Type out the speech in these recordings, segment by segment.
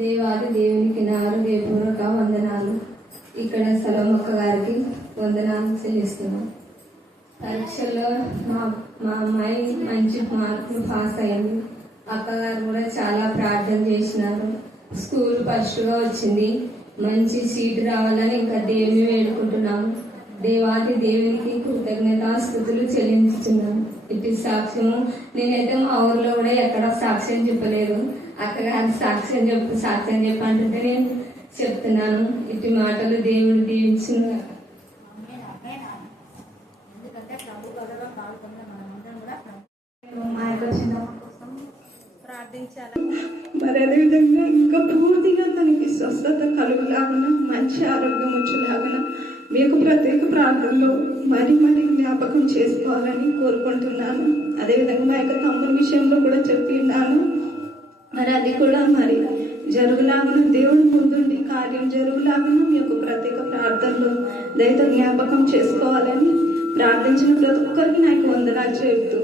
దేవాది దేవునికి నా హృదయపూర్వక వందనాలు. ఇక్కడ సలోమక్క గారికి వందనాలు చెల్లిస్తున్నాం. పరీక్షల్లో మా అమ్మాయి మంచి మార్కులు పాస్ అయింది. అక్కగారు కూడా చాలా ప్రార్థన చేసినారు. స్కూల్ ఫస్ట్గా వచ్చింది. మంచి సీట్ రావాలని ఇంకా దేవుని వేడుకుంటున్నాము. దేవాది దేవునికి కృతజ్ఞతాస్తుతులు చెల్లించుతున్నాను. ఇటు సాక్ష్యము నేనైతే మా ఊర్లో కూడా ఎక్కడ సాక్ష్యం చెప్పలేదు. అక్కగారు సాక్ష్యం చెప్పంటుంటే నేను చెప్తున్నాను. ఇటు మాటలు దేవుడు దీవించిన మరి అదేవిధంగా ఇంకా పూర్తిగా తనకి స్వస్థత కలుగులాగన, మంచి ఆరోగ్యం వచ్చేలాగన మీకు ప్రత్యేక ప్రార్థనలో మరి జ్ఞాపకం చేసుకోవాలని కోరుకుంటున్నాను. అదేవిధంగా మా యొక్క తమ్ముల విషయంలో కూడా చెప్పిన్నాను. మరి అది కూడా మరి జరుగులాగన దేవుని ముందుండి కార్యం జరుగులాగన మీ యొక్క ప్రత్యేక ప్రార్థనలో దయతో జ్ఞాపకం చేసుకోవాలని ప్రార్థించిన ప్రతి ఒక్కరికి నాకు వందనాలు చెబుతూ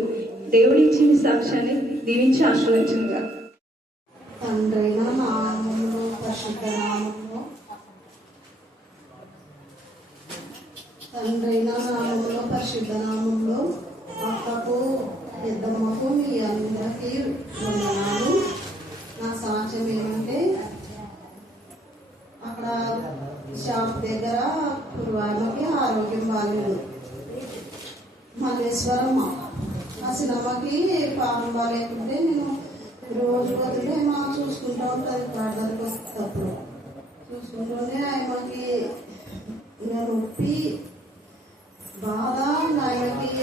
దేవుడు ఇచ్చిన సాక్ష్యాన్ని దీవించి ఆశ్రయించుగా. తండ్రైన నామములో పరిశుద్ధ నామములో అక్కకు పెద్దమ్మకు మీ అందరికీ వందనాలు. నా సాక్ష్యం ఏమంటే అక్కడ షాప్ దగ్గర పూర్వాయిమకి ఆరోగ్యం బాగాలేదు. మల్లేశ్వరమ్మ ఆ సినిమాకి పాపం బాగాలేకుంటే నేను రోజు వదిలే మా చూసుకుంటూ ఉంటుంది. ప్రార్థనకు వస్తేటప్పుడు చూసుకుంటూనే ఆయనకి నొప్పి బాధ, ఆయనకి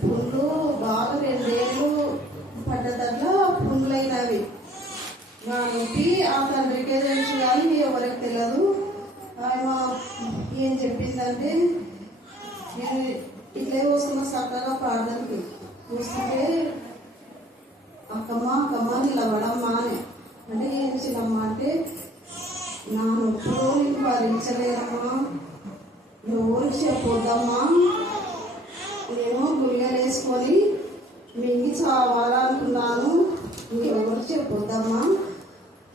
పుండ్లు బాగా 2 ఏళ్ళు పడ్డదట్లా పుండ్లైనవి. నా నొప్పి ఆ తండ్రికే తెలుసు కానీ ఎవరికి తెలియదు. ఆయన ఏం చెప్పిందంటే నేను ఇట్లే వస్తున్న చక్కగా ప్రార్థనకి చూస్తుంటే అక్కమ్మ నిలబడమ్మా అని అంటే ఏం చిన్నమ్మ అంటే నా నొప్పులు నీకు భరించలేదమ్మా, ఎవరు చెప్పొద్దమ్మా, నేను గుళికలు వేసుకొని మింగి చావాలనుకున్నాను, ఎవరు చెప్పొద్దమ్మా,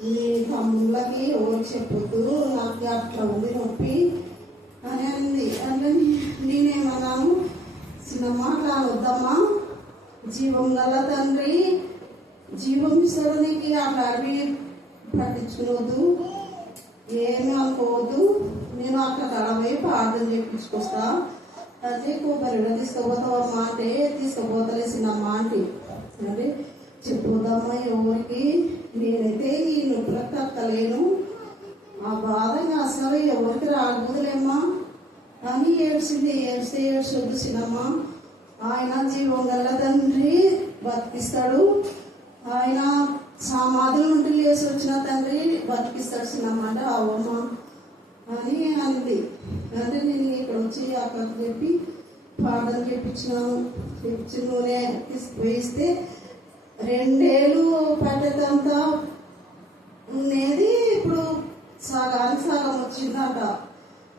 మీ తమ్ముళ్ళకి ఎవరు చెప్పొద్దు, నాకు అట్లా ఉంది నొప్పి అని అంది. అంటే నేనేమన్నాను, చిన్నమ్మ అట్లా వద్దమ్మా, జీవం గల తండ్రి జీవం ఇస్తాడు నీకు, అట్లా అవి పట్టించుకోవద్దు, ఏమి అనుకోవద్దు, నేను అట్లా కడవే ప్రార్థన చేయించుకొస్తా అంటే కొబ్బరి తీసుకుపోతావమ్మా అంటే తీసుకుపోతలే చిన్నమ్మ అంటే అంటే చెప్పొద్దమ్మా ఎవరికి, నేనైతే ఈ నొప్పులకు తక్కలేను, ఆ బాధ అసలు ఎవరికి రాకూడదులేమ్మా అని ఏడ్చొద్దు చిన్నమ్మ, ఆయన జీవం గల తండ్రి బతికిస్తాడు, ఆయన సమాధుల నుండి లేచి వచ్చిన తండ్రి బతికిస్తాడు చిన్నమ్మ అంటే అవమ్మ అని అంది. అంటే నేను ఇక్కడ వచ్చి అక్కడికి చెప్పి పాటలు చెప్పించినాను. చెప్పించి నూనె తీసుకుపోయిస్తే 2 ఏళ్ళు పట్టేదంతా ఉండేది, ఇప్పుడు సగానికి సగం వచ్చిందట.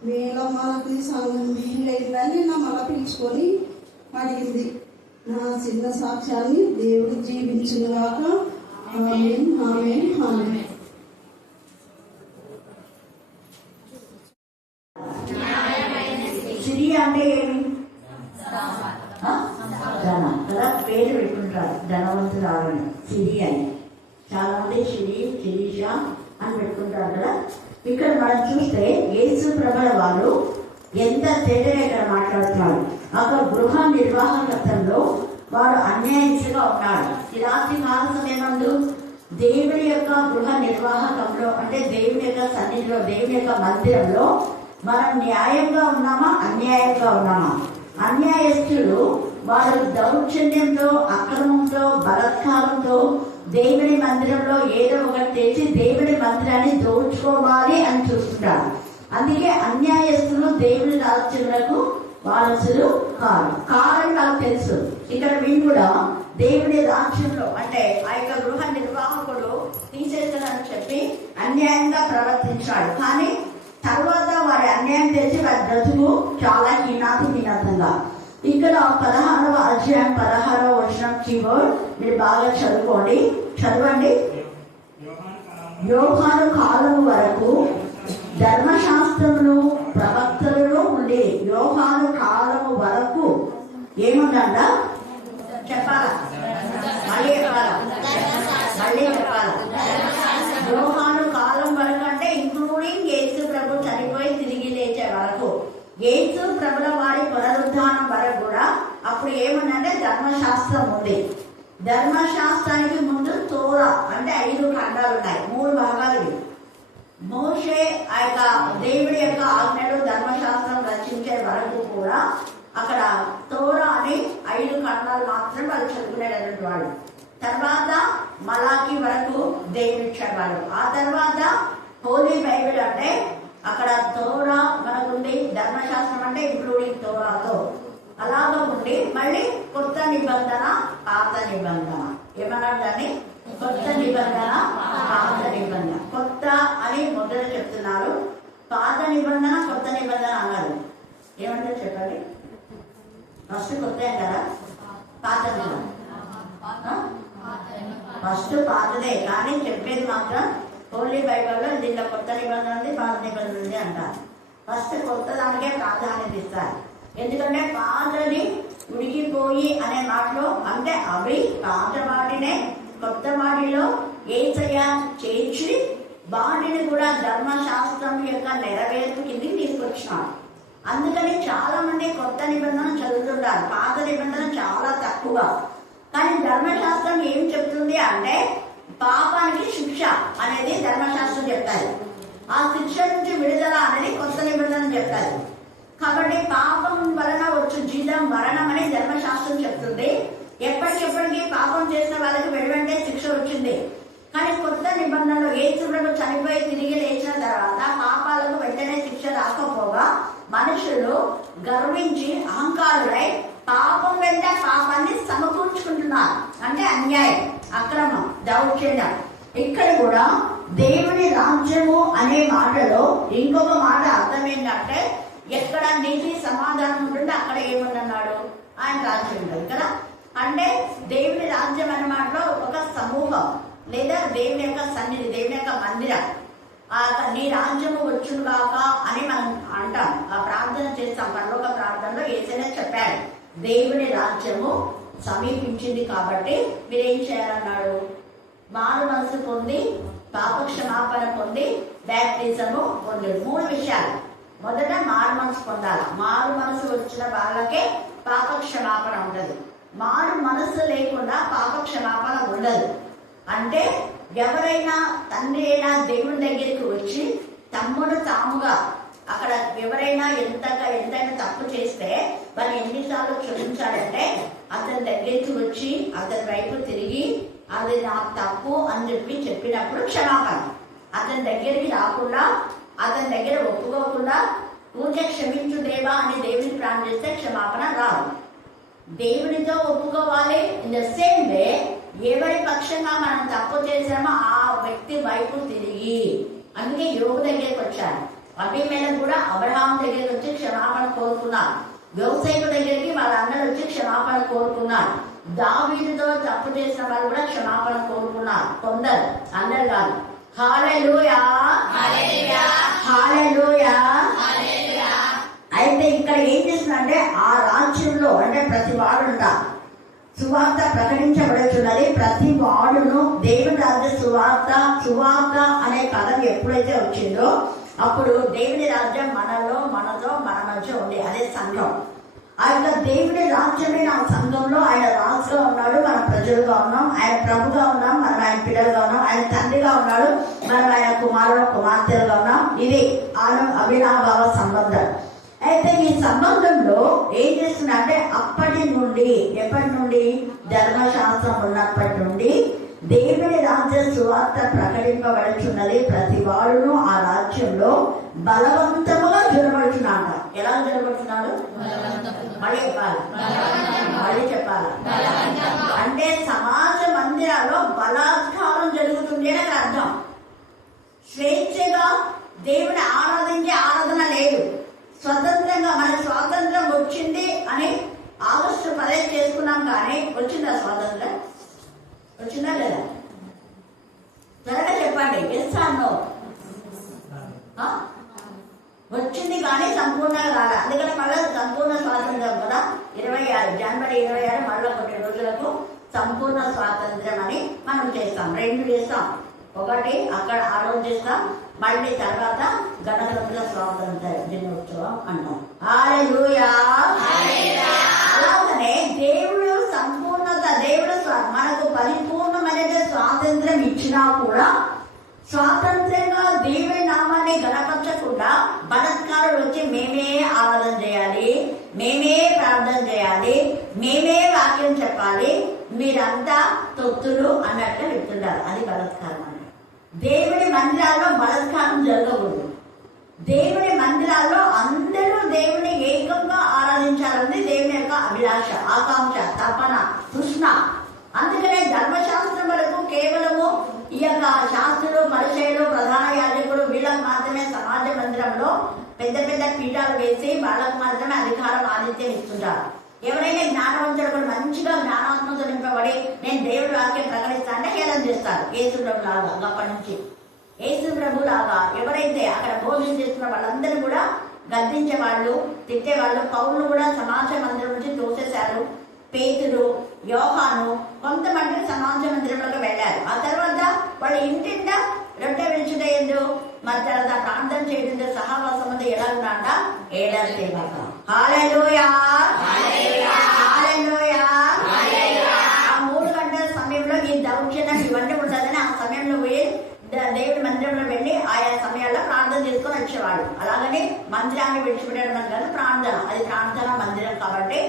మేలో మనకి సగం మేలైందని నా మళ్ళీ పిలుచుకొని అడిగింది. నా చిన్న సాక్ష్యాన్ని దేవుడు జీవించుగాక. ఆమేన్ ఆమేన్ ఆమేన్. సిరి అంటే ఏమి? ధన కదా, పేరు పెట్టుకుంటారు ధనవంతురాలని సిరి అని. చాలా మంది శిరీష అని పెట్టుకుంటారు కదా. ఇక్కడ మనం చూస్తే యేసు ప్రభుల వారు ఎంత తేటగా ఇక్కడ మాట్లాడుతున్నాడు. అక్కడ గృహ నిర్వాహకత్వంలో వాడు అన్యాయంగా ఉన్నాడు. ఈ రాత్రి కాల సమయమందు దేవుడి యొక్క గృహ నిర్వాహకంలో అంటే దేవుడి యొక్క సన్నిధిలో, దేవుడి యొక్క మందిరంలో మనం న్యాయంగా ఉన్నామా, అన్యాయంగా ఉన్నామా? అన్యాయస్తులు వారు దౌర్జన్యంతో, అక్రమంతో, బలత్కారంతో దేవుడి మందిరంలో ఏదో ఒకటి తెచ్చి దేవుడి మందిరాన్ని దోచుకోవాలి అని చూస్తుంటారు. అందుకే అన్యాయస్తులు దేవుడి రాజ్యములకు వారసులు కారని నాకు తెలుసు. ఇక్కడ వీళ్ళు కూడా దేవుడి రాజ్యంలో అంటే ఆ యొక్క గృహ నిర్వాహకుడు తీసేస్తాడని చెప్పి అన్యాయంగా ప్రవర్తించాడు. కానీ తర్వాత వారి అన్యాయం తెలిసి వారి బ్రతుకు చాలా హీనాతంగా. ఇక్కడ 16వ అధ్యాయం 16వ వచనం కీవర్డ్ మీరు బాగా చదవండి. యోహాను యోహాను కాలం వరకు ధర్మశాస్త్రమును ప్రవక్తలను ఉండి యోహాను కాలము వరకు ఏముందంట చెప్పాలా? మళ్ళీ చెప్పాలా? యోహాను కాలం వరకు అంటే ఇంక్లూడింగ్ యేసు ప్రభు చనిపోయి తిరిగి లేచే వరకు, యేసు ప్రభుల వారి పునరుద్ధానం వరకు కూడా అప్పుడు ఏముందంటే ధర్మశాస్త్రం ఉంది. ధర్మశాస్త్రానికి ముందు తోరా అంటే 5 ఖండాలు ఉన్నాయి, 3 భాగాలు. మోషే ఆ యొక్క దేవుడి యొక్క ఆజ్ఞలు ధర్మశాస్త్రం రచించే వరకు కూడా అక్కడ తోరా అని 5 ఖండాలు మాత్రం వాళ్ళు చదువుకునేటటువంటి వాళ్ళు. తర్వాత మలాకి వరకు దేవుడు ఇచ్చేవాళ్ళు. ఆ తర్వాత హోలీ బైబిల్ అంటే అక్కడ తోరా మనకుంది, ధర్మశాస్త్రం అంటే ఇంక్లూడింగ్ తోరాతో అలాగా ఉండి మళ్ళీ కొత్త నిబంధన పాత నిబంధన ఏమన్నారు దాన్ని? కొత్త నిబంధన పాత నిబంధన. కొత్త అని మొదట చెప్తున్నారు, పాత నిబంధన కొత్త నిబంధన అన్నారు. ఏమంటారు చెప్పండి? ఫస్ట్ కొత్త కదా, పాత నిబంధన. ఫస్ట్ పాతదే, కానీ చెప్పేది మాత్రం హోలీ బైబిల్లో దీంట్లో కొత్త నిబంధన ఉంది, పాత నిబంధన ఉంది అంటారు. ఫస్ట్ కొత్త దానికే ప్రాధాన్యత ఇస్తారు. ఎందుకంటే పాతది ఉడికిపోయి అనే మాటలో అంటే అవి పాత వాటినే కొత్త వాటిలో యేసయ్య చేర్చి వాటిని కూడా ధర్మశాస్త్రం యొక్క నెరవేర్పు కిందకి తీసుకొచ్చినాడు. అందుకని చాలా మంది కొత్త నిబంధన చదువుతుంటారు, పాత నిబంధన చాలా తక్కువ. కానీ ధర్మశాస్త్రం ఏం చెప్తుంది అంటే పాపానికి శిక్ష అనేది ధర్మశాస్త్రం చెప్తారు, ఆ శిక్ష నుంచి విడుదల అనేది కొత్త నిబంధన చెప్తారు. కాబట్టి పాపం వలన వచ్చు జీతం మరణం అని ధర్మశాస్త్రం చెప్తుంది. ఎప్పటికెప్పటికీ పాపం చేసిన వాళ్ళకి వెంటనే శిక్ష వచ్చింది. కానీ కొత్త నిబంధనలో యేసు ప్రభు చనిపోయి తిరిగి లేచిన తర్వాత పాపాలకు వెంటనే శిక్ష రాకపోగా మనుషులు గర్వించి అహంకారులై పాపం వెంట పాపాన్ని సమకూర్చుకుంటున్నారు. అంటే అన్యాయం, అక్రమం, దౌర్జన్యం. ఇక్కడ కూడా దేవుని రాజ్యము అనే మాటలో ఇంకొక మాట అర్థం ఏంటంటే ఎక్కడ నీతి సమాధానం ఉంటుంటే అక్కడ ఏమన్నాడు? ఆయన రాజ్యం ఉంటుంది కదా. అంటే దేవుని రాజ్యం అనే మాటలో ఒక సమూహం లేదా దేవుని యొక్క సన్నిధి, దేవుని యొక్క మందిరం. నీ రాజ్యము వచ్చును కాక అని మనం అంటాం, ఆ ప్రార్థన చేస్తాం. పరలోక ప్రార్థనలో యేసయ్య చెప్పాడు దేవుని రాజ్యము సమీపించింది కాబట్టి మీరేం చేయాలన్నాడు? మారు మనసు పొంది పాప క్షమాపణ పొంది బ్యాప్టిజము పొంది. 3 విషయాలు. మొదట మారు మనసు పొందాలి. మారు మనసు వచ్చిన వాళ్ళకే పాప క్షమాపణ ఉండదు. మారు మనసు లేకుండా పాప క్షమాపణ ఉండదు. అంటే ఎవరైనా తండ్రి అయినా దేవుని దగ్గరికి వచ్చి తమ్ముడు తాముగా అక్కడ ఎవరైనా ఎంతైనా తప్పు చేస్తే వాళ్ళు ఎన్నిసార్లు క్షమించాడంటే అతని దగ్గరికి వచ్చి అతని వైపు తిరిగి అది నా తప్పు అని చెప్పినప్పుడు క్షమాపణ. అతని దగ్గరికి రాకుండా అతని దగ్గర ఒప్పుకోకుండా ఊరికే క్షమించు దేవా అని దేవుని ప్రార్థిస్తే క్షమాపణ రాదు. దేవునితో ఒప్పుకోవాలి. ఇన్ ద సేమ్ వే ఎవరి పక్షంగా మనం తప్పు చేసామో ఆ వ్యక్తి వైపు తిరిగి, అందుకే యోగు దగ్గరికి వచ్చారు. అభిమేలకు కూడా అబ్రహాం దగ్గరికి వచ్చి క్షమాపణ కోరుకున్నారు. వ్యవసాయకు దగ్గరికి వాళ్ళ అన్నలు వచ్చి క్షమాపణ కోరుకున్నారు. దావీదుతో తప్పు చేసిన వాళ్ళు కూడా క్షమాపణ కోరుకున్నారు. కొందరు, అందరు కాదు. హల్లెలూయా, హల్లెలూయా. అయితే ఇక్కడ ఏం చేస్తుందంటే ఆ రాజ్యంలో అంటే ప్రతి వాడుంట సువార్త ప్రకటించబడుతున్నది. ప్రతి వాడును దేవుని రాజ్య సువార్త అనే పదం ఎప్పుడైతే వచ్చిందో అప్పుడు దేవుని రాజ్యం మనతో మన మధ్య ఉంది. అదే సంఘం. ఆ యొక్క దేవుని రాజ్యమే నా సంఘంలో ఆయన రాజుగా ఉన్నాడు, మన ప్రజలుగా ఉన్నాం. ఆయన ప్రభుగా ఉన్నాం, మనం ఆయన పిల్లలుగా ఉన్నాం. ఆయన తండ్రిగా ఉన్నాడు, మనం ఆయన కుమార్తెలుగా ఉన్నాం. ఇది అవినాభావ సంబంధం. అయితే ఈ సంబంధంలో ఏం చేస్తున్నా అంటే ఎప్పటి నుండి ధర్మశాస్త్రం ఉన్నప్పటి నుండి దేవుని రాజ్య సువార్త ప్రకటింపబడుచున్నది. ప్రతి వాడును ఆ రాజ్యంలో బలవంతముగా జొరబడుచున్నాడు. ఎలా జొరబడుతున్నాడు? మళ్ళీ చెప్పాలి. అంటే సమాజ మందిరాల్లో బలాత్కారం జరుగుతుంది అని అర్థం. స్వేచ్ఛగా దేవుని ఆరాధించే ఆరాధన లేదు. స్వతంత్రంగా మనకు స్వాతంత్రం వచ్చింది అని ఆగస్టు 15 చేసుకున్నాం, కానీ వచ్చిందా స్వాతంత్రం? వచ్చిందా లేదా? త్వరగా చెప్పండి. ఎస్ జనవరి 26 మళ్ళీ కొన్ని రోజులకు సంపూర్ణ స్వాతంత్రం అని మనం చేస్తాం. 2 చేస్తాం. ఒకటి అక్కడ ఆ రోజు చేస్తాం, మళ్ళీ తర్వాత గణతంత్ర స్వాతంత్ర దినోత్సవం అంటాం. హల్లెలూయా. అలాగనే దేవుడు సంపూర్ణత, దేవుడు మనకు పరిపూర్ణమైన స్వాతంత్రం ఇచ్చినా కూడా స్వాతంత్రంగా దేవుని నామాన్ని గణపరచకుండా బలత్కారులు వచ్చి మేమే ఆరాధన చేయాలి, మేమే ప్రార్థన చేయాలి, మేమే వాక్యం చెప్పాలి, మీరంతా తొత్తులు అన్నట్టు చెప్తుంటారు. అది బలత్కారం అంటే. దేవుని మందిరాల్లో బలత్కారం జరగకూడదు. దేవుని మందిరాల్లో అందరూ దేవుని ఏకంగా ఆరాధించాలని దేవుని యొక్క అభిలాష, ఆకాంక్ష, తపన, తృష్ణ. అందుకనే ధర్మశాస్త్రం వరకు కేవలము ఈ యొక్క శాస్త్రులు, పరిచయులు, ప్రధాన యాజకులు వీళ్ళకు మాత్రమే సమాజ మందిరంలో పెద్ద పెద్ద పీఠాలు వేసి వాళ్ళకు మాత్రమే అధికారం, ఆదిత్యం ఇస్తుంటారు. ఎవరైనా జ్ఞానవంతుడు మంచిగా జ్ఞానాత్మతో నింపబడి నేను దేవుడి వాక్యం ప్రకటిస్తానంటే హేళన చేస్తారు. యేసు ప్రభు లాగా అప్పటి నుంచి యేసు ప్రభు లాగా ఎవరైతే అక్కడ భోజనం చేస్తున్న వాళ్ళందరూ కూడా గద్దించే వాళ్ళు, తిట్టేవాళ్ళు. పౌలు కూడా సమాజ మందిరం నుంచి తోసేశారు. పేతురు, యోహాను కొంతమంది సమాజ మందిరంలోకి వెళ్ళారు. ఆ తర్వాత వాళ్ళు ఇంటింట రొట్టె విరుచుటయందు మరి తర్వాత ప్రార్థన చేయడంతో సహవాసం అంతా ఎలా ఉన్నాడ ఏడాది సేవక. హల్లెలూయా. హల్లెలూయా. ఆ 3 గంటల సమయంలో ఈ దౌర్జన్యం ఇవన్నీ ఉంటుందని ఆ సమయంలో పోయి దేవుడి మందిరంలో వెళ్ళి ఆయా సమయాల్లో ప్రార్థన చేసుకొని వచ్చేవాడు. అలాగని మందిరాన్ని విడిచిపెట్టడం కాదు, ప్రార్థన. అది ప్రార్థన మందిరం కాబట్టి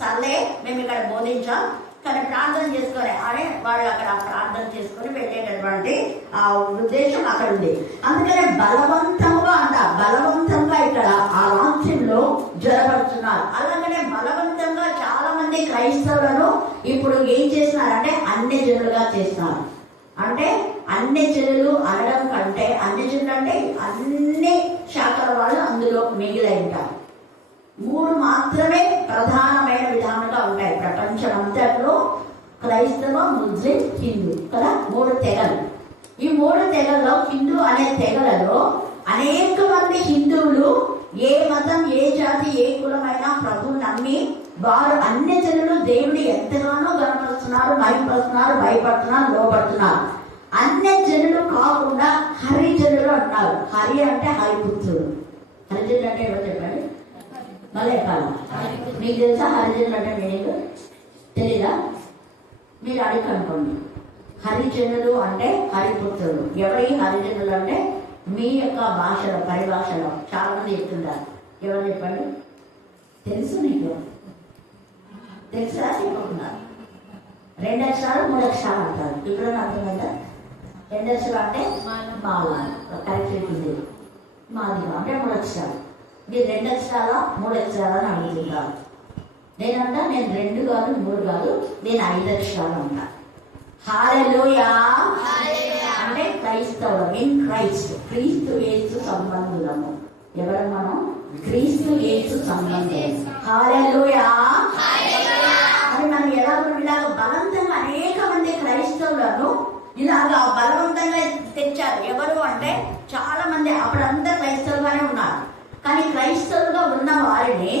సర్లే మేము ఇక్కడ బోధించాం కానీ ప్రార్థన చేసుకొని అని వాళ్ళు అక్కడ ప్రార్థన చేసుకొని వెళ్ళేటటువంటి ఆ ఉద్దేశం అక్కడ ఉంది. అందుకనే బలవంతంగా ఇక్కడ ఆ వాక్యంలో జ్వరపడుతున్నారు. అలాగనే బలవంతంగా చాలా మంది క్రైస్తవులను ఇప్పుడు ఏం చేస్తున్నారంటే అన్ని జనులుగా చేస్తున్నారు. అంటే అన్ని జనులు అనడం కంటే అన్ని జనులు అంటే అన్ని శాఖల వాళ్ళు అందులో మిగిలి ఉంటారు. 3 మాత్రమే ప్రధానమైన విధానంగా ఉంటాయి ప్రపంచమంతట్లో: క్రైస్తవ, ముస్లిం, హిందూ కదా. 3 తెగలు. ఈ 3 తెగల్లో హిందూ అనే తెగలలో అనేక మంది హిందువులు ఏ మతం, ఏ జాతి, ఏ కులమైనా ప్రభువు నమ్మి వారు అన్ని జనులు దేవుని ఎంతగానో గమనిస్తున్నారు, మహిమపరుస్తున్నారు, భయపడుతున్నారు, లోపడుతున్నారు. అన్ని జనులు కాకుండా హరిజనులు అంటున్నారు. హరి అంటే హరిపుత్రుడు. హరిజనులు అంటే ఎవరు చెప్పండి? మళ్ళీ కాలం. మీకు తెలుసా హరిజనులు అంటే మీనింగ్? తెలీదా? మీరు అడిగి అనుకోండి. హరిజనులు అంటే హరిపుత్రుడు. ఎవరి హరిజనులు అంటే మీ యొక్క భాషలో, పరిభాషలో చాలా మంది చెప్తుంటారు. ఎవరు చెప్పండి? తెలుసు మీకు? తెలుసా? చెప్పుకున్నారు. 2 అక్షరాలు 3 అక్షరాలు అంటారు. ఇప్పుడు అర్థమైందా? 2 అక్షరాలు అంటే మాలా కరెక్ట్ చెప్పింది. మాదిగా అంటే 3 అక్షరాలు. మీరు 2 అక్షరాలా 3 అక్షరాలు అని అడుగుతుంటారు. నేనంటా నేను 2 కాదు 3 కాదు, నేను 5 అక్షరాలు అంటా. హల్లెలూయా. అంటే క్రైస్తవులం, ఇన్ క్రైస్ట్, క్రీస్తు యేసు సంబంధులము. ఎవరు మనం? క్రీస్తు యేసు సంబంధం. హల్లెలూయా. మరి మనం ఇలాగ బలవంతంగా అనేక మంది క్రైస్తవులను ఇలాగా బలవంతంగా తెచ్చారు. ఎవరు అంటే చాలా మంది అప్పుడంతా క్రైస్తవులుగానే ఉన్నారు. కానీ క్రైస్తవులుగా ఉన్న వారిని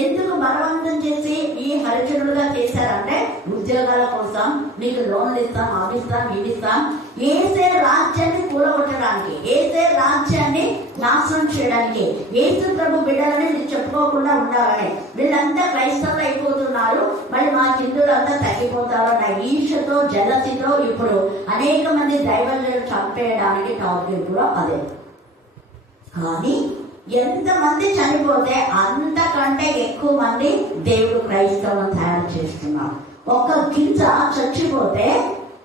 ఎందుకు బలవంతం చేసి ఈ హరిజనులుగా చేశారంటే ఉద్యోగాల కోసం, మీకు లోన్లు ఇస్తాం, అవిస్తాం, ఇవిస్తాం, ఏసే రాజ్యాన్ని కూలగొట్టడానికి, ఏసే రాజ్యాన్ని నాశనం చేయడానికి, యేసు ప్రభు బిడ్డలని మీరు చెప్పుకోకుండా ఉండాలని వీళ్ళంతా క్రైస్తవులు అయిపోతున్నారు. మరి మా హిందువులంతా తగ్గిపోతారు అన్న ఈర్షతో, జలసితో ఇప్పుడు అనేక మంది దైవజనులు చంపేయడానికి టాపిక్ కూడా అదే. కానీ ఎంతమంది చనిపోతే అంతకంటే ఎక్కువ మంది దేవుడు క్రైస్తవం తయారు చేస్తున్నారు. ఒక గింజ చచ్చిపోతే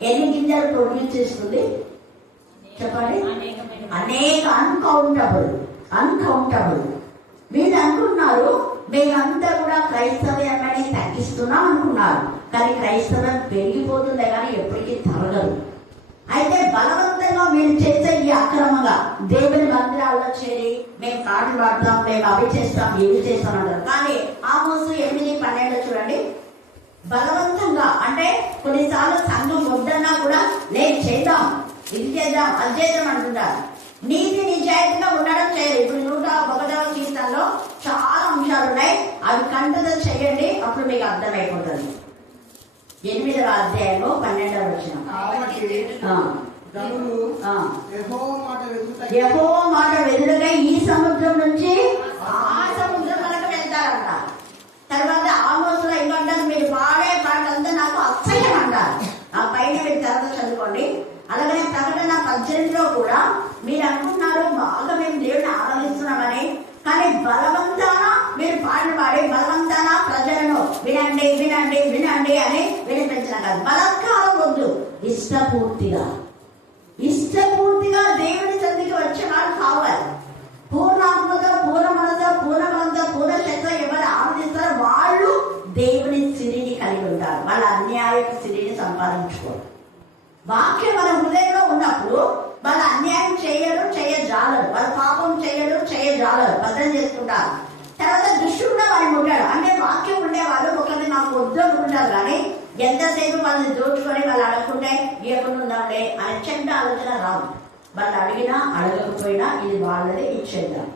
ఎన్ని గింజలు ప్రొడ్యూస్ చేస్తుంది చెప్పండి? అనేక, అన్కౌంటబుల్. మీరు అనుకున్నారు మేమంతా కూడా క్రైస్తవ్యాన్ని తగ్గిస్తున్నాం అనుకున్నారు. కానీ క్రైస్తవం పెరిగిపోతుందే కానీ ఎప్పటికీ తరగదు. అయితే బలవంతంగా మీరు చేసే ఈ అక్రమంగా దేవుని మందిరాల్లో చేరి మేము పాటలు పాడతాం, మేము అవి చేస్తాం, ఇవి చేస్తాం అంటారు. కానీ ఆమోసు 8:12 చూడండి. బలవంతంగా అంటే కొన్నిసార్లు సంఘం వద్దన్నా కూడా లేదు చేద్దాం, ఇది చేద్దాం, అది చేద్దాం అంటుంటారు. నీతి నిజాయితీగా ఉండడం చేయరు. ఇప్పుడు 101వ కీర్తనలో చాలా అంశాలు ఉన్నాయి. అవి కంటతో చేయండి, అప్పుడు మీకు అర్థమైపోతుంది. 8వ అధ్యాయము 12వ వచనం. యెహోవా మాట వెదురుగా ఈ సముద్రం నుంచి ఆ సముద్రం వరకు వెళ్తారంట. తర్వాత ఆమోసులో ఏమంటారు, మీరు పాడే పాటంతా నాకు అసహ్యం అంటారు. ఆ పైన మీరు తర్వాత చదువుకోండి. అలాగే ప్రకటన 18లో కూడా మీరు అనుకుంటున్నారు బాగా మేము దేవుడిని ఆరాధిస్తున్నామని, కానీ బలవంతాన మీరు పాటలు పాడి బలవంతాన ప్రజలను వినండి వినండి వినండి అని వినిపించడం కాదు. బలత్కారం వద్దు, ఇష్టపూర్తిగా దేవుని సన్నిధికి వచ్చే వాళ్ళు కావాలి. పూర్ణాత్మతో, పూర్ణ మనతో, పూర్ణ బలంతో, పూర్ణ శక్తితో ఎవరు ఆరాధిస్తారో వాళ్ళు దేవుని సిరిని కలిగి ఉంటారు. వాళ్ళ అన్యాయపు సిరిని సంపాదించుకోరు. వాక్యం మన హృదయంలో ఉన్నప్పుడు వాళ్ళు అన్యాయం చేయజాలరు, వాళ్ళ పాపం చేయజాలరు, భద్రం చేసుకుంటారు. తర్వాత దుష్టుడు కూడా వాడిని ఉంటాడు. అంటే వాక్యం ఉండేవాళ్ళు ఒకరిని నాకు వద్దు అనుకుంటారు, కానీ ఎంతసేపు వాళ్ళని దోచుకొని వాళ్ళు అడగకుంటే ఇవ్వకుండా ఉందాంలే అనే చెడ్డ ఆలోచన రాదు. వాళ్ళు అడిగినా అడగకపోయినా ఇది వాళ్ళదే ఇచ్చేద్దాం.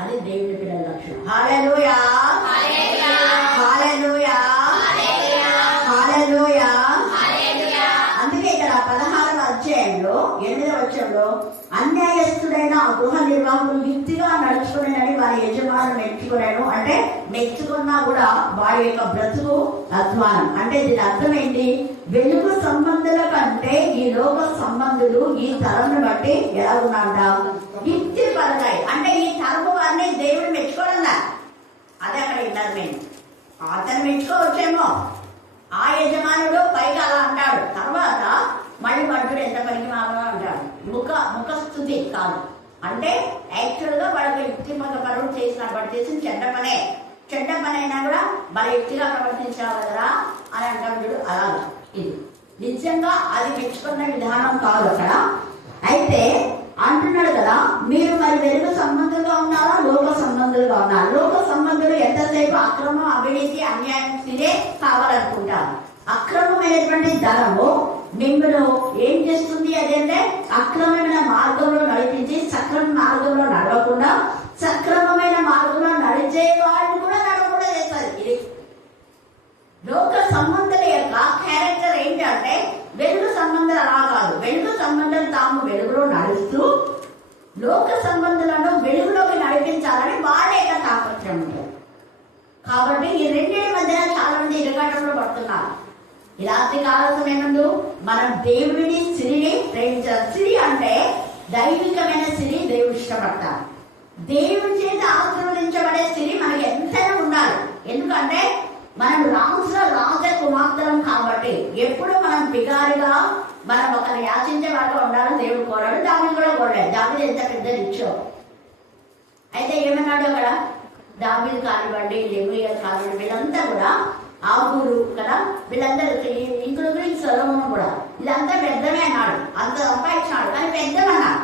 అది దేవుని పిల్లల లక్షణం. హల్లెలూయా, హల్లెలూయా, హల్లెలూయా. అందుకే ఇక్కడ 16వ అధ్యాయంలో 8వ వచనంలో అన్యాయస్తుడైన గృహ నిర్వాహకులు యుక్తిగా నడుచుకునేనని వారి యజమానులు మెచ్చుకున్నాను. అంటే మెచ్చుకున్నా కూడా వారి యొక్క బ్రతుకు అధ్వానం. అంటే దీని అర్థం ఏంటి? వెలుగు సంబంధుల కంటే ఈ లోక సంబంధులు ఈ తరంను బట్టి ఎలా ఉన్నాడ యుక్తి పడతాయి. అంటే ఈ తరపు వారిని దేవుడు మెచ్చుకోవడం, అదే అక్కడ విన్నారు. మేము అతను మెచ్చుకోవచ్చేమో, ఆ యజమానుడు పైగా అలా అంటాడు, తర్వాత మళ్ళీ భక్తుడు ఎంత పనికి మాత్రమే అంటాడు. ముఖస్థుతి కాదు. అంటే యాక్చువల్ గా వాళ్ళకి యుక్తిమంత పనులు చేసిన వాడు చేసిన చెడ్డ పని అయినా కూడా వాళ్ళ యుక్తిగా ప్రవర్తించాలి కదా అని అంటాడు. అలా ఇది నిజంగా అది మెచ్చుకున్న విధానం కాదు అక్కడ. అయితే అంటున్నాడు కదా, మీరు మరి వెలుగు సంబంధులుగా ఉన్నారా, లోక సంబంధులుగా ఉన్నారా? లోక సంబంధులు ఎంతసేపు అక్రమం, అవినీతి, అన్యాయం ఇదే కావాలనుకుంటారు. అక్రమమైనటువంటి ధనము మిమ్మల్ని ఏం చేస్తుంది? అదేంటే అక్రమమైన మార్గంలో నడిపించి సక్రమ మార్గంలో నడవకుండా సక్రమమైన మార్గంలో నడిచే వాళ్ళని కూడా నడవకుండా చేస్తారు. ఇది లోక సంబంధుల యొక్క క్యారెక్టర్ ఏంటంటే, వెలుగు సంబంధాలు అలా కాదు. వెలుగు సంబంధాలు తాము వెలుగులో నడుస్తూ లోక సంబంధాలను వెలుగులోకి నడిపించాలని వాళ్ళ యొక్క తాపత్రయం ఉంటుంది. కాబట్టి ఈ రెండింటి మధ్య చాలా మంది ఇరగాటంలో పడుతున్నారు. ఈ రాత్రి కాల సమయమందు మనం దేవుడిని, సిరిని ప్రేమించాలి. సిరి అంటే దైవికమైన సిరి దేవుడు ఇష్టపడతారు. దేవుడి చేత ఆశీర్వదించబడే సిరి మనకి ఎంతైనా ఉండాలి. ఎందుకంటే మనం రాజకుమార్తెలం కాబట్టి ఎప్పుడు మనం బిగారిగా మనం ఒకరిని యాచించే వాళ్ళగా ఉండాలని దేవుడు కోరాడు. దాన్ని కూడా కోరాడు. దావీదు ఎంత పెద్ద ఇచ్చో. అయితే ఏమన్నాడు అక్కడ? దావీదు కానివ్వండి, లెవీయులు కానివ్వండి, వీళ్ళంతా కూడా ఆగురు కదా, వీళ్ళందరూ ఇంక్లూడింగ్ సొలొమోను కూడా ఇదంతా పెద్దమే అన్నాడు. అంత సంపాదించాడు, కానీ పెద్దమన్నాడు.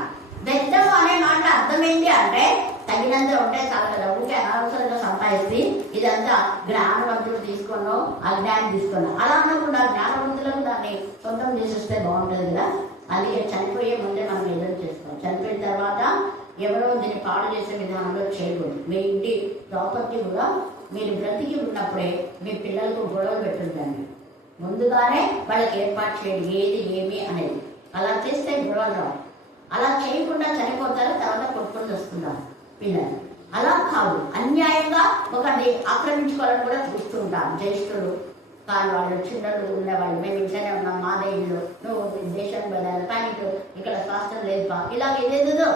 పెద్దము అనే మాట అర్థమైంది అంటే తగినంత ఉంటే చాలా కదా. ఊరికే అనవసరంగా సంపాదిస్తే ఇదంతా జ్ఞానవంతులు తీసుకున్నావు, అజ్ఞానం తీసుకున్నావు అలా అనకుండా జ్ఞానవంతులకు దాన్ని సొంతం చేసేస్తే బాగుంటుంది కదా. అందుకే చనిపోయే ముందే మనం ఎదురు చేసుకోవాలి. చనిపోయిన తర్వాత ఎవరో దీన్ని పాడు చేసే విధానంలో చేయకూడదు. మీ ఇంటి ప్రాపర్టీ కూడా మీరు బ్రతికి ఉన్నప్పుడే మీ పిల్లలకు గొడవలు పెట్టుందండి. ముందుగానే వాళ్ళకి ఏర్పాటు చేయండి ఏది ఏమి అనేది. అలా చేస్తే గొడవలు రావు. అలా చేయకుండా చనిపోతారు, తర్వాత కొట్టుకొని వస్తున్నారు పిల్లలు. అలా కాదు, అన్యాయంగా ఒకరిని ఆక్రమించుకోవాలని కూడా చూస్తూ ఉంటారు. జ్యేష్ఠులు కాని వాళ్ళు, చిన్నలు ఉండేవాళ్ళు, మేము ఇంట్లోనే ఉన్నాం, మాదే ఇల్లు, నువ్వు దేశాన్ని బదాలి, కానీ ఇక్కడ స్వాస్థ్యం లేదు బా, ఇలాగ ఏదేదో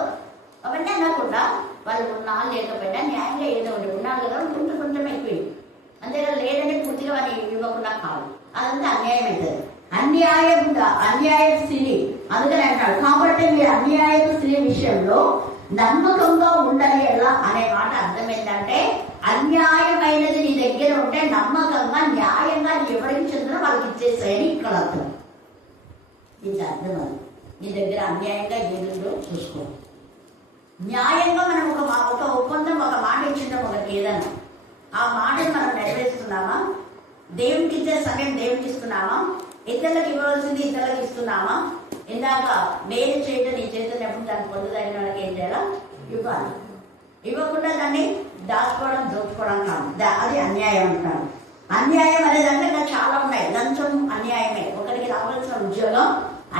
అవన్నీ అనకుండా వాళ్ళు ఉన్నా లేకపోయినా న్యాయంగా ఏదో ఉండి ఉన్నారు కదా, కొంచెం ఎక్కువ. అంతేగా లేదని పూర్తిగా వారిని ఇవ్వకుండా కాదు, అదంతా అన్యాయం అవుతుంది. అన్యాయపు స్త్రీ అందుకని అంటాడు. కాబట్టి మీరు అన్యాయపు స్త్రీ విషయంలో నమ్మకంగా ఉండాలి ఎలా అనే మాట అర్థం ఏంటంటే, అన్యాయమైనది నీ దగ్గర ఉంటే నమ్మకంగా న్యాయంగా ఎవరికి చెందిన వాళ్ళకి ఇచ్చేసేయని ఇక్కడ అర్థం. ఇది అర్థం. అది నీ దగ్గర అన్యాయంగా ఏదో చూసుకో. న్యాయంగా మనం ఒక ఒప్పందం, ఒక మాట ఇచ్చిందాం ఒకటి ఏదన్నా, ఆ మాటని మనం నెరవేరుస్తున్నామా? దేవునికి ఇచ్చే సమయం దేవునికి ఇస్తున్నామా? ఇతరులకు ఇవ్వవలసింది ఇతరులకు ఇస్తున్నామా? ఇందాక మేలు చేయడం నీ చేతున్నప్పుడు దాన్ని పొందుదైన వాళ్ళకి ఏం చేయాలా? ఇవ్వాలి. ఇవ్వకుండా దాన్ని దాచుకోవడం, దోచుకోవడం కాదు. అది అది అన్యాయం అంటారు. అన్యాయం అనే దాంట్లో చాలా ఉన్నాయి. లంచం అన్యాయమే. ఒకరికి రావాల్సిన ఉద్యోగం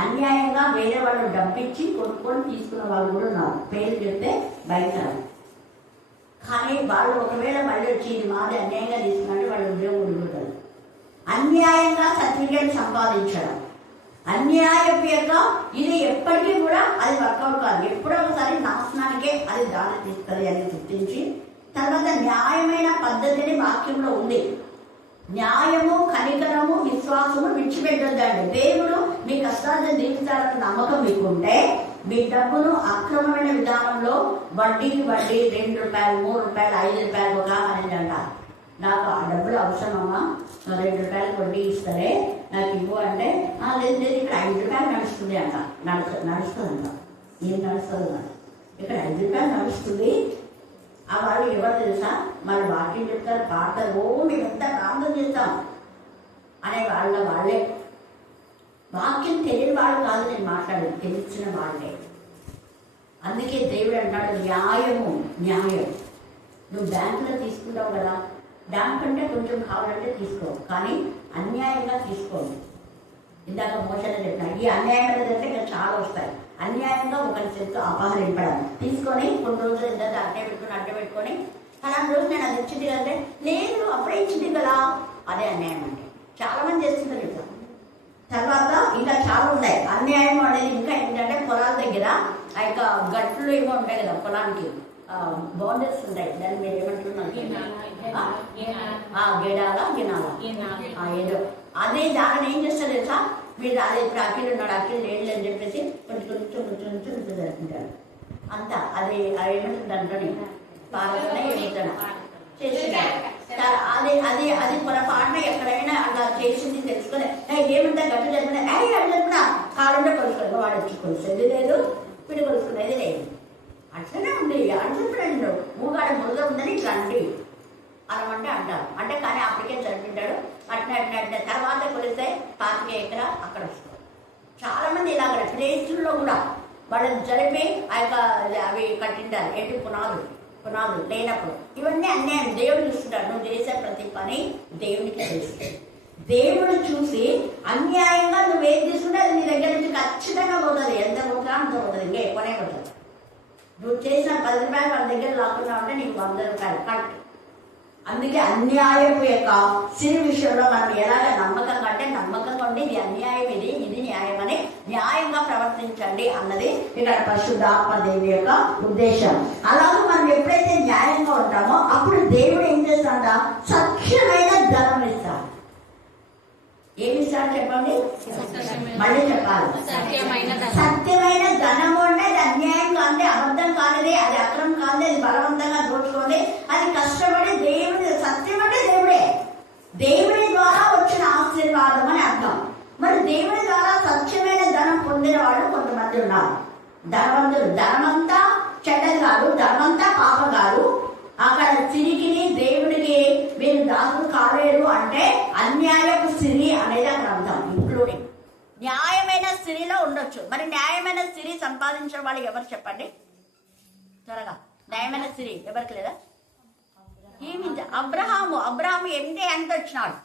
అన్యాయంగా వేరే వాళ్ళు డబ్బిచ్చి కొనుక్కొని తీసుకున్న వాళ్ళు కూడా ఉన్నారు. పేరు చెప్తే భయంకరం. కానీ వాళ్ళు ఒకవేళ మళ్ళీ వచ్చి ఇది మాది అన్యాయంగా తీసుకున్నట్టు వాళ్ళ ఉద్యోగం ఉండుతుంది. అన్యాయంగా సర్టిఫికేట్ సంపాదించడం అన్యాయపేగా ఇది ఎప్పటికీ కూడా అది వర్కౌట్ కాదు. ఎప్పుడో ఒకసారి నాశనానికే అది దారి తీస్తుంది అని గుర్తించి తర్వాత న్యాయమైన పద్ధతిని వాక్యంలో ఉంది. న్యాయము, కనికరము, విశ్వాసము విడిచిపెట్టొద్దండి. దేవుడు మీ కష్టాలను తీర్చాలన్న నమ్మకం మీకుంటే మీ డబ్బును అక్రమమైన విధానంలో వడ్డీకి వడ్డీ 2 రూపాయలు, 3 రూపాయలు, 5 రూపాయలు ఒక అనేది అంట. నాకు ఆ డబ్బులు అవసరమమ్మా, 2 రూపాయలు వడ్డీ ఇస్తారే నాకు ఇవ్వు అంటే లేదు లేదు ఇక్కడ 5 రూపాయలు నడుస్తుంది అంట. నడుస్తుంది అంట. ఏం నడుస్తుంది అంట? ఇక్కడ 5 రూపాయలు నడుస్తుంది. ఆ వాళ్ళు ఎవరు తెలుసా? మరి వాక్యం చెప్తారు, పాడతారు, ఓ మేము ఎంత ప్రార్థన చేస్తాం అనే వాళ్ళే. వాక్యం తెలియని వాళ్ళు కాదు నేను మాట్లాడేది, తెలిసిన వాళ్ళే. అందుకే దేవుడు అంటాడు న్యాయము. న్యాయం నువ్వు బ్యాంకులో తీసుకుంటావు కదా, దానికంటే కొంచెం కావాలంటే తీసుకో, కానీ అన్యాయంగా తీసుకోండి. ఇందాక మోసనే చెప్పిన ఈ అన్యాయం అంటే ఇంకా చాలా వస్తాయి. అన్యాయంగా ఒకరి చేతితో అపహరింపడం, తీసుకొని కొన్ని రోజులు ఇద్దరు అడ్డే పెట్టుకొని అలాంటి రోజు నేను అది ఇచ్చింది కదంటే లేదు అప్పుడే ఇచ్చింది కదా, అదే అన్యాయం అంటే. చాలా మంది చేస్తున్నారు ఇట్లా. తర్వాత ఇంకా చాలా ఉన్నాయి. అన్యాయం అనేది ఇంకా ఏంటంటే పొలాల దగ్గర ఆ యొక్క గట్లు ఏమో ఉంటాయి కదా, పొలానికి బౌండరీస్ ఉంటాయి. దాన్ని మీరు ఏమంటున్నారు? గినాల ఏదో అదే దానిని ఏం చేస్తారు తెలుసా? మీరు అదే ఇప్పుడు అఖిల్ ఉన్నాడు, అఖిల్ లేడు అని చెప్పేసి కొంచెం జరుపుకుంటారు అంతా. అది ఏమంటుంది దాంట్లోనే పాలన ఏమిటన చేస్తున్నారు. అది పొరపాటున ఎక్కడైనా అలా చేసింది తెలుసుకొని ఏమంటే గట్టు జరుగుతుంది అడుగుతున్నా కాలంలో కొలుసుకొని వాడు వచ్చి కొలుసేది లేదు, పిడి కొలుసుకునేది లేదు. అట్లనే ఉంది. అడుగుతున్నాడు మూగాడ మురుగ ఉందని ఇట్లా అండి అనమంటే అంటారు. అంటే కానీ అప్పటికే చనిపోతాడు. అట్నే తర్వాత కొలిస్తే 25 ఎకరా అక్కడ వస్తారు. చాలా మంది ఇలాగ ప్లేసుల్లో కూడా వాళ్ళని జరిపి ఆ యొక్క అవి కట్టింటారు. ఏంటి పునాదులు లేనప్పుడు ఇవన్నీ అన్యాయం. దేవుడు చూస్తుంటాడు. నువ్వు చేసే ప్రతి పని దేవునికి తెలుస్తుంది. దేవుడు చూసి అన్యాయంగా నువ్వేం తీసుకుంటే అది నీ దగ్గర నుంచి ఖచ్చితంగా పోతుంది. ఎంత పోతా అంత పోతుంది, ఇంకా ఎక్కువనే పోతుంది. నువ్వు చేసిన 10 రూపాయలు వాళ్ళ దగ్గర లాక్కున్నావు అంటే నీకు 100 రూపాయలు కట్. అందుకే అన్యాయపు యొక్క సిరి విషయంలో మనం ఎలాగ నమ్మకంగా అంటే నమ్మకంగా ఉండి ఇది అన్యాయం, ఇది న్యాయం అని న్యాయంగా ప్రవర్తించండి అన్నది ఇక్కడ పరిశుద్ధాత్మ దేవుని యొక్క ఉద్దేశం. అలాగే మనం ఎప్పుడైతే న్యాయంగా ఉంటామో అప్పుడు దేవుడు ఏం చేస్తాడా? సత్యమైన ధనం ఇస్తాడు. ఏమి ఇస్తాడు చెప్పండి? మళ్ళీ చెప్పాలి. సత్యమైన ధనము అంటే అది అన్యాయం కాదే, అబద్ధం కానిది, అది అక్రమం కాదే, అది బలవంతంగా దోచుకోండి, అది కష్టపడి దేవుడి. సత్యం అంటే దేవుడి ద్వారా వచ్చిన ఆశీర్వాదం అని అర్థం. మరి దేవుడి ద్వారా సత్యమైన ధనం పొందిన వాళ్ళు కొంతమంది ఉన్నారు. ధనవంతులు. ధనమంతా చెడ్డది కాదు, ధనమంతా పాపం కాదు. అక్కడ సిరికిని దేవుడికి మీరు దాసులు కాలేరు అంటే అన్యాయపు సిరి అనేది అక్కడ అర్థం. ఇంక్లూడింగ్ న్యాయమైన సిరిలో ఉండొచ్చు. మరి న్యాయమైన సిరి సంపాదించిన వాళ్ళు ఎవరు చెప్పండి త్వరగా? న్యాయమైన సిరి ఎవరికి లేదా? ఏమి? అబ్రహాము ఎంటే అంటే వచ్చినాడు.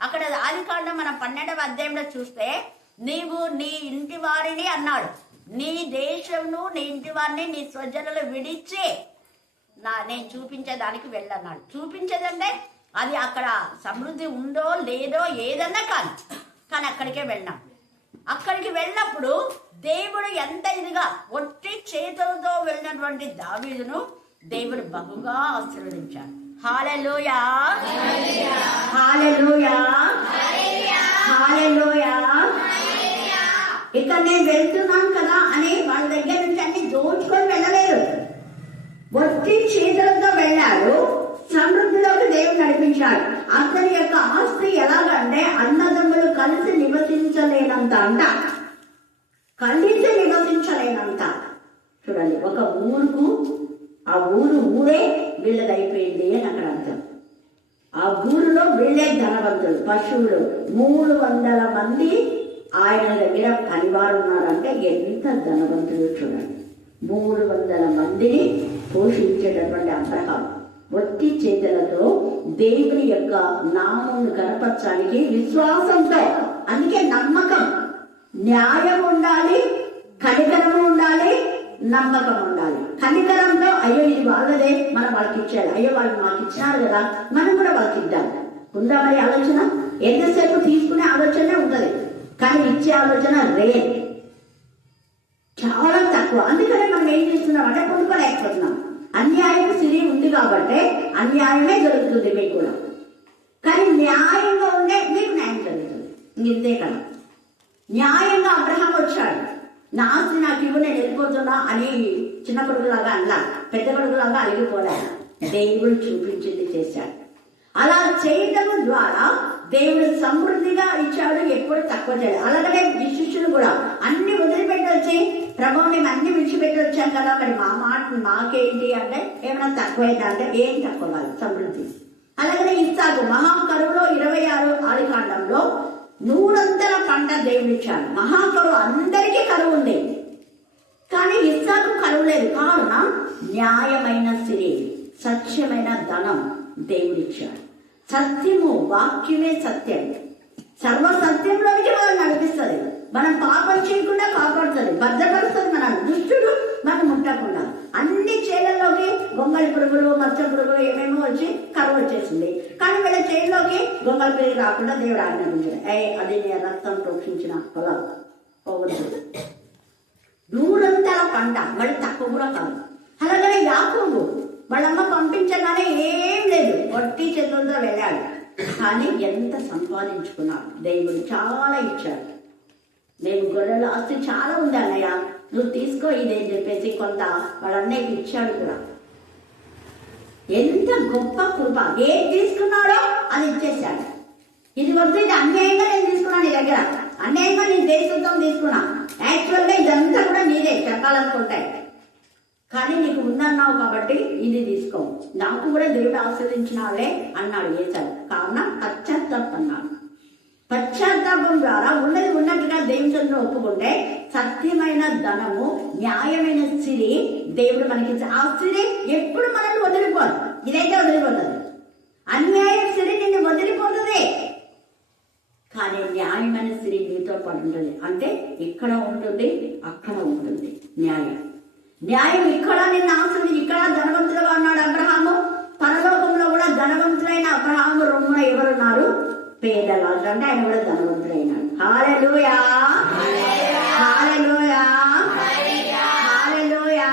అక్కడ ఆదికాండం మనం 12వ అధ్యాయంలో చూస్తే నీవు నీ ఇంటి వారిని అన్నాడు, నీ దేశంను నీ ఇంటి వారిని నీ స్వజనులు విడిచి నేను చూపించేదానికి వెళ్ళన్నాడు. చూపించేదంటే అది అక్కడ సమృద్ధి ఉందో లేదో ఏదన్నా కానీ అక్కడికే వెళ్ళాం. అక్కడికి వెళ్ళినప్పుడు దేవుడు ఎంత ఇదిగా ఒట్టి చేతులతో వెళ్ళినటువంటి దావీదును దేవుడు బహుగా ఆశీర్వదించాడు. హల్లెలూయా, హల్లెలూయా, హల్లెలూయా. ఇక్కడ నేను వెళ్తున్నాను కదా అని వాళ్ళ దగ్గర నుంచి అన్ని దోచుకొని వెళ్ళలేదు. ఒట్టి చేతులతో వెళ్ళాడు. సమృద్ధిలోకి దేవుడు నడిపించాడు. అతని యొక్క ఆస్తి ఎలాగంటే అన్నదమ్ములు కలిసి నివసించలేనంత అంట. చూడండి, ఒక ఊరుకు ఆ ఊరే వీళ్ళదైపోయింది అని అక్కడ అర్థం. ఆ ఊరిలో వీళ్ళే ధనవంతులు. పశువులు 300 మంది ఆయన దగ్గర పనివారు ఉన్నారంటే ఎంత ధనవంతులు చూడండి. 300 మందిని పోషించేటటువంటి అబ్రహాం ఒట్టి చేతులతో దేవుని యొక్క నామమును కనపరచడానికి విశ్వాసంతో, అందుకే నమ్మకం, న్యాయం ఉండాలి, కనికరం ఉండాలి, నమ్మకం ఉండాలి. కనికరంతో అయ్యో ఇది వాళ్ళదే, మనం వాళ్ళకి ఇచ్చాడు, అయ్యో వాళ్ళు మాకు ఇచ్చినారు కదా, మనం కూడా వాళ్ళకి ఇద్దాం. ఉందా మరి ఆలోచన? ఎంతసేపు తీసుకునే ఆలోచనే ఉంటది, కానీ ఇచ్చే ఆలోచన రేర్, చాలా తక్కువ. అందుకనే మనం ఏం చేస్తున్నాం అంటే పొందుకోలేకపోతున్నాం. అన్యాయం సిరి ఉంది కాబట్టి అన్యాయమే జరుగుతుంది మీకు కూడా, కానీ న్యాయంగా ఉండే మీకు న్యాయం జరుగుతుంది. ఇంతే కదా. న్యాయంగా అబ్రహాం వచ్చాడు, నా ఆస్తి నాకు ఇవ్వు, నేను వెళ్ళిపోతున్నా అని చిన్న కొడుకులాగా అన్నా, పెద్ద కొడుకులాగా అలిగిపోలే. దేవుడు చూపించింది చేశాడు. అలా చేయడం ద్వారా దేవుడు సమృద్ధిగా ఇచ్చాడు, ఎప్పుడు తక్కువ చేయడు. అలాగే శిష్యులు కూడా అన్ని వదిలిపెట్టొచ్చి, ప్రభు మేము అన్ని విడిచిపెట్టి వచ్చాం కదా, మరి మా మాట మాకేంటి అంటే ఏమైనా తక్కువైందా అంటే ఏం తక్కువ కాదు, సమృద్ధి. అలాగే ఇస్సాకు మహాకరువులో 26 ఆదికాండంలో 100 పంట దేవుడు ఇచ్చాడు. మహాకరువు అందరికీ కరువు ఉంది, కానీ ఇస్సాకు కరువు లేదు. కారణం న్యాయమైన సిరి, సత్యమైన ధనం దేవుడిచ్చాడు. సత్యము, వాక్యమే సత్యం. సర్వ సత్యంలోనికి మనం నడిపిస్తుంది, మనం పాపం చేయకుండా కాపాడుతుంది, భద్రపరుస్తుంది. మన దుష్టుడు మనం ముట్టకుండా. అన్ని చేలల్లోకి గొంగళి పురుగులు, మచ్చ పురుగులు ఏమేమో వచ్చి కరువు వచ్చేసింది, కానీ వీళ్ళ చేతిలోకి గొంగళి పురుగు రాకుండా దేవుడు ఆజ్ఞాపించాడు. అది నీ రక్తం ప్రోక్షించిన పొలం పోవచ్చు. 100 పంట, మళ్ళీ తక్కువ కూడా కాదు. అలాగనే యాకోబు వాళ్ళమ్మ పంపించగానే ఏం లేదు, వట్టి చేతులతో వెళ్ళాడు, కానీ ఎంత సంపాదించుకున్నాడు. దేవుడు చాలా ఇచ్చాడు. నేను గొర్రెల ఆస్తి చాలా ఉంది అన్నయ్య, నువ్వు తీసుకో ఇదేం చెప్పేసి కొంత వాళ్ళ అన్నయ్యకి ఇచ్చాడు కూడా. ఎంత గొప్ప కృప! ఏం తీసుకున్నాడో అది ఇచ్చేసాడు. ఇది వద్దు, ఇది అన్యాయంగా నేను తీసుకున్నాను నీ దగ్గర, అన్యాయంగా నీ దేశంతో తీసుకున్నా, యాక్చువల్గా ఇదంతా కూడా నీదే చెప్పాలనుకుంటాయి, కానీ నీకు ఉందన్నావు కాబట్టి ఇది తీసుకో. నాకు కూడా దేవుడు ఆస్వాదించినాడే అన్నాడు యేసయ్య. కారణం పశ్చాత్తాపం అన్నాడు. పశ్చాత్తాపం ద్వారా ఉన్నది ఉన్నట్టుగా దేవుని ఒప్పుకుంటే సత్యమైన ధనము, న్యాయమైన సిరి దేవుడు మనకి. ఆ సిరి ఎప్పుడు మనల్ని వదిలిపోదు, ఇదైతే వదిలిపోతుంది. అన్యాయం సిరి నిన్ను వదిలిపోతుంది, కానీ న్యాయమైన సిరి నీతో పాటు ఉంటుంది. అంటే ఇక్కడ ఉంటుంది, అక్కడ ఉంటుంది న్యాయం. న్యాయం ఇక్కడ నిన్ను ఆశ్రది, ఇక్కడ ధనవంతులుగా ఉన్నాడు అబ్రహాము. పరలోకంలో కూడా ధనవంతులైన అబ్రహాము రొమ్మున ఎవరున్నారు? పేదవాళ్ళు. అంటే ఆయన కూడా ధనవంతులైనాడు. హల్లెలూయా, హల్లెలూయా, హల్లెలూయా.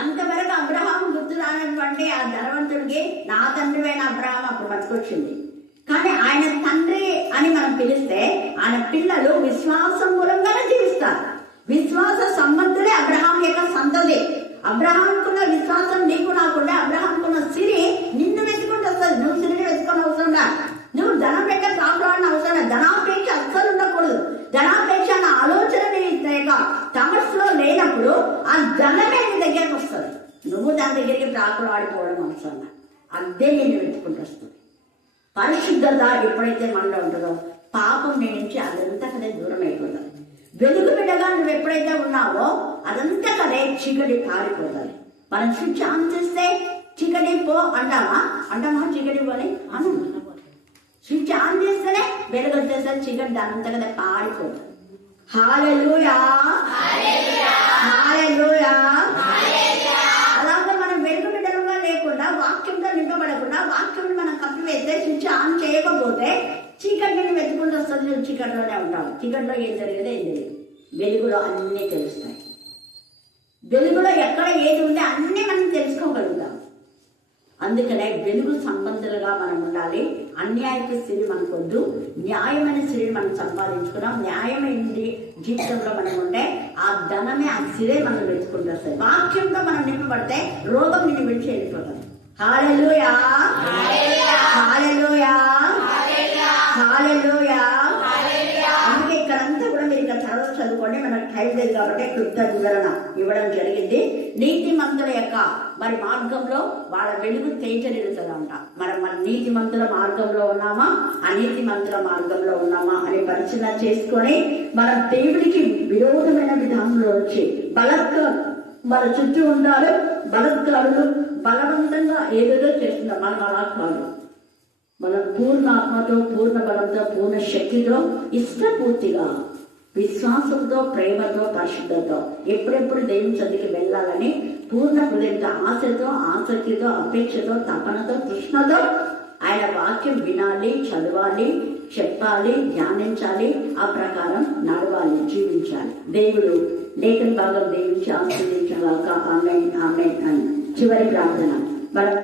అంతవరకు అబ్రహాము గుర్తు రానటువంటి ఆ ధనవంతుడికి నా తండ్రివైన అబ్రహాం అప్పుడు బతికొచ్చింది. కానీ ఆయన తండ్రి అని మనం పిలిస్తే ఆయన పిల్లలు విశ్వాసం మూలంగానే జీవిస్తారు. విశ్వాస సంబంధులే అబ్రహాం యొక్క సంతతి. అబ్రహాంకున్న విశ్వాసం నీకు నాకుండే, అబ్రహాంకున్న సిరి నిన్ను వెతుకుంటూ వస్తుంది. నువ్వు సిరిని వెతుకొని అవసరంగా, నువ్వు ధనం పెట్టే ప్రాబ్లం అవసరం. ధనాపేక్ష అస్సలు ఉండకూడదు. ధనాపేక్ష అన్న ఆలోచన తమస్సులో లేనప్పుడు ఆ ధనమే నీ దగ్గరకు వస్తుంది. నువ్వు దాని దగ్గరికి ప్రాకులు ఆడిపోవడం అవసరం, అదే నిన్ను వెతుకుంటూ వస్తుంది. పరిశుద్ధత ఎప్పుడైతే మనలో ఉంటుందో పాపం నీ నుంచి అదంతా కదే దూరం అయిపోతుంది. వెలుగు బిడ్డగా నువ్వు ఎప్పుడైతే ఉన్నావో అదంతా కదే చీకటి పారిపోతుంది. మనం స్విచ్ ఆన్ చేస్తే చీకటి పో అంటామా? చీకటి పోని అను. స్విచ్ ఆన్ చేస్తేనే వెలుగు వచ్చేసరి చీకటి దానంతా కదా పారిపోతుంది. హల్లెలూయా, హల్లెలూయా. అలాగే మనం వెలుగు బిడ్డలుగా లేకుండా, వాక్యంతో నింపబడకుండా, వాక్యం మనం కప్పివేస్తే, స్విచ్ ఆన్ చేయకపోతే చీకటిని వెతుకుంటూ వస్తుంది. నువ్వు చీకటిలోనే ఉంటావు. చీకటిలో ఏం జరిగేదో ఏం తెలియదు. వెలుగులో అన్నీ తెలుస్తాయి. వెలుగులో ఎక్కడ ఏది ఉంటే అన్నీ మనం తెలుసుకోగలుగుతాం. అందుకనే వెలుగు సంబంధాలుగా మనం ఉండాలి. అన్యాయపు స్థితి మనకొద్దు, న్యాయమైన స్థితిని మనం సంపాదించుకున్నాం. న్యాయమైనది జీవితంలో మనం ఉంటే ఆ ధనమే, ఆ స్థిరే మనం వెతుకుంటూ వస్తాయి. వాక్యంతో మనం నింపబడితే రోగం నిన్ను విడిచి వెళ్ళిపోతుంది. హల్లెలూయా, హల్లెలూయా, హల్లెలూయా. అందుకే ఇక్కడంతా కూడా మీరు ఇక్కడ చదువుకోండి, మనకు టైం లేదు కాబట్టి క్లుప్త వివరణ ఇవ్వడం జరిగింది. నీతి మంతుల యొక్క మరి మార్గంలో వాళ్ళ వెలుగు తేజరిల్లుతుందంట. మన నీతి మంతుల మార్గంలో ఉన్నామా, అనీతి మంతుల మార్గంలో ఉన్నామా అని పరిశీలన చేసుకొని మన దేవుడికి విరోధమైన విధానంలో వచ్చి మన చుట్టూ ఉండాలి. బలత్కారులు, బలవంతంగా ఏదేదో చేస్తున్నాం. మనం అలా కాదు. మనం పూర్ణ ఆత్మతో, పూర్ణ బలంతో, పూర్ణ శక్తితో, ఇష్టపూర్తిగా, విశ్వాసంతో, ప్రేమతో, పరిశుద్ధతో ఎప్పుడెప్పుడు దేవుని సన్నిధికి వెళ్ళాలని పూర్ణ హృదయంతో, ఆశతో, ఆసక్తితో, అపేక్షతో, తపనతో, తృష్ణతో ఆయన వాక్యం వినాలి, చదవాలి, చెప్పాలి, ధ్యానించాలి, ఆ ప్రకారం నడవాలి, జీవించాలి. దేవుడు లేఖన భాగం దీవించి ఆశీర్వదించాక. ఆమేన్, ఆమేన్ అని చివరి ప్రార్థన.